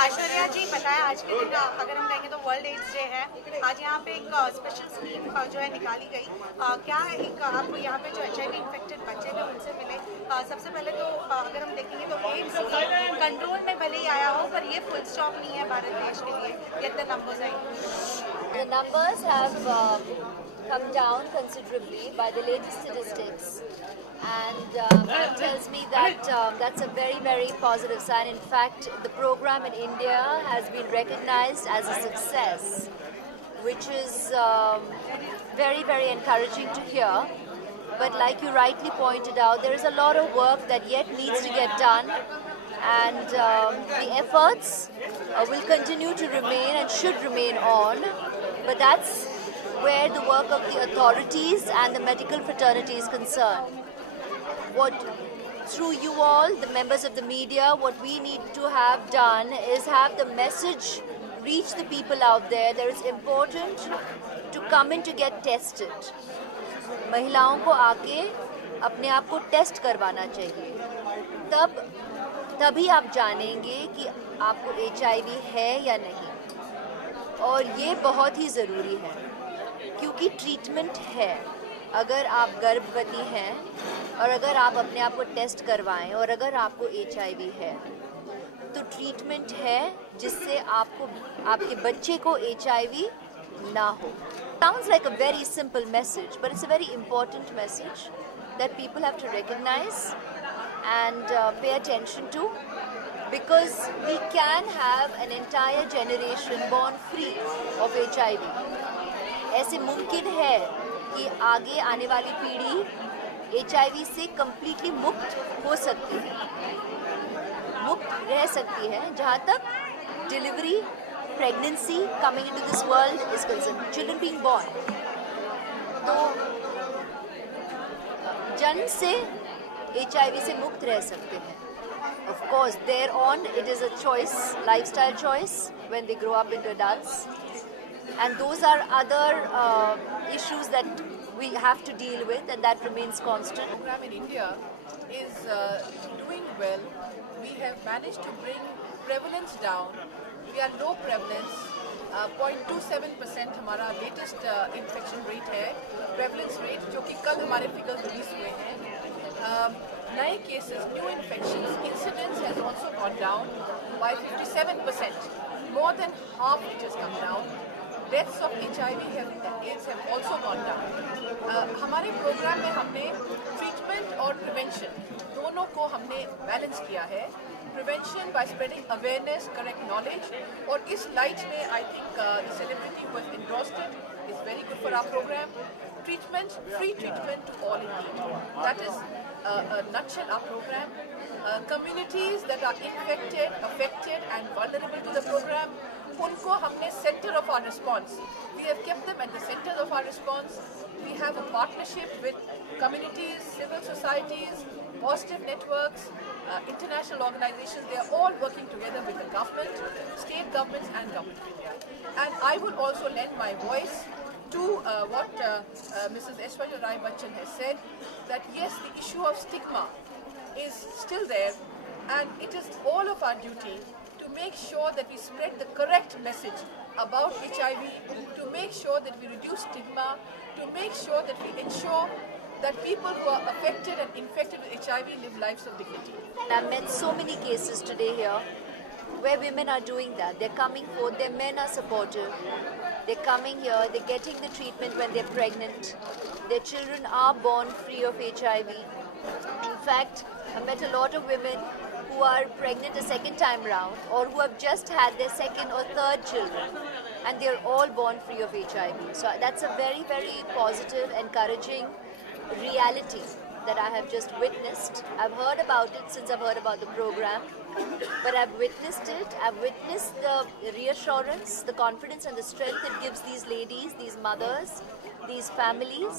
ऐश्वर्या जी बताया आज के दिन अगर हम कहेंगे तो वर्ल्ड एड्स डे है। आज यहाँ पे एक स्पेशल स्कीम जो है निकाली गई। क्या एक आपको यहाँ पे जो HIV इन्फेक्टेड बच्चे थे उनसे मिले। सबसे पहले तो अगर हम देखेंगे तो एड्स कंट्रोल में भले ही आया हो पर ये फुल स्टॉप नहीं है भारत देश के लिए। Yet the numbers are increasing. The numbers have come down considerably by the latest statistics, and that tells me that that's a very, very positive sign. In fact, the program in India has been recognized as a success, which is very, very encouraging to hear. But like you rightly pointed out, there is a lot of work that yet needs to get done, and the efforts will continue to remain and should remain on. But that's where the work of the authorities and the medical fraternity is concerned. Through you all, the members of the media, what we need to have done is have the message reach the people out there that it's important to come in to get tested. महिलाओं को आके अपने आप को test करवाना चाहिए, तभी आप जानेंगे कि आपको HIV है या नहीं। और ये बहुत ही ज़रूरी है क्योंकि ट्रीटमेंट है। अगर आप गर्भवती हैं और अगर आप अपने आप को टेस्ट करवाएं और अगर आपको HIV है तो ट्रीटमेंट है जिससे आपको आपके बच्चे को HIV ना हो। Sounds like a very simple message, but it's a very important message that people have to recognize and pay attention to, because we can have an entire generation born free of HIV. ऐसे मुमकिन है कि आगे आने वाली पीढ़ी HIV से completely मुक्त हो सकती है, मुक्त रह सकती है, जहाँ तक delivery, pregnancy, coming into this world is concerned, children being born. तो जन्म से HIV से मुक्त रह सकते हैं. Of course, thereon it is a choice, lifestyle choice when they grow up into adults, and those are other issues that we have to deal with, and that remains constant. The program in India is doing well. We have managed to bring prevalence down. We are low prevalence. 0.27% हमारा latest infection rate है, prevalence rate, जो कि कल हमारे figures release हुए हैं. नए cases, new infections, incidence has also gone down by 57%. More than half it has come down. Deaths of HIV and AIDS have also gone down. हमारे programme में हमने ट्रीटमेंट और प्रिवेंशन दोनों को हमने बैलेंस किया है. Prevention by spreading awareness, correct knowledge, और इस light में I think the celebrity who has endorsed it is very good for our program. Treatment, free treatment to all in need. That is a nutshell our program. Communities that are infected, affected and vulnerable to the program, उनको हमने center of our response. We have kept them at the center of our response. We have a partnership with communities, civil societies, positive networks, international organizations. They are all working together with the government, state governments and government of India. And I would also lend my voice to what Mrs. Aishwarya Rai Bachchan has said, that yes, the issue of stigma is still there, and it is all of our duty to make sure that we spread the correct message about HIV, to make sure that we reduce stigma, to make sure that we ensure that people who are affected and infected with HIV live lives of dignity. I've met so many cases today here where women are doing that. They're coming forth, their men are supportive. They're coming here, they're getting the treatment when they're pregnant. Their children are born free of HIV. In fact, I met a lot of women who are pregnant a second time round, or who have just had their second or third children, and they're all born free of HIV. So that's a very, very positive, encouraging reality that I have just witnessed. I've heard about it since I've heard about the program, but I've witnessed it. I've witnessed the reassurance, the confidence and the strength it gives these ladies, these mothers, these families.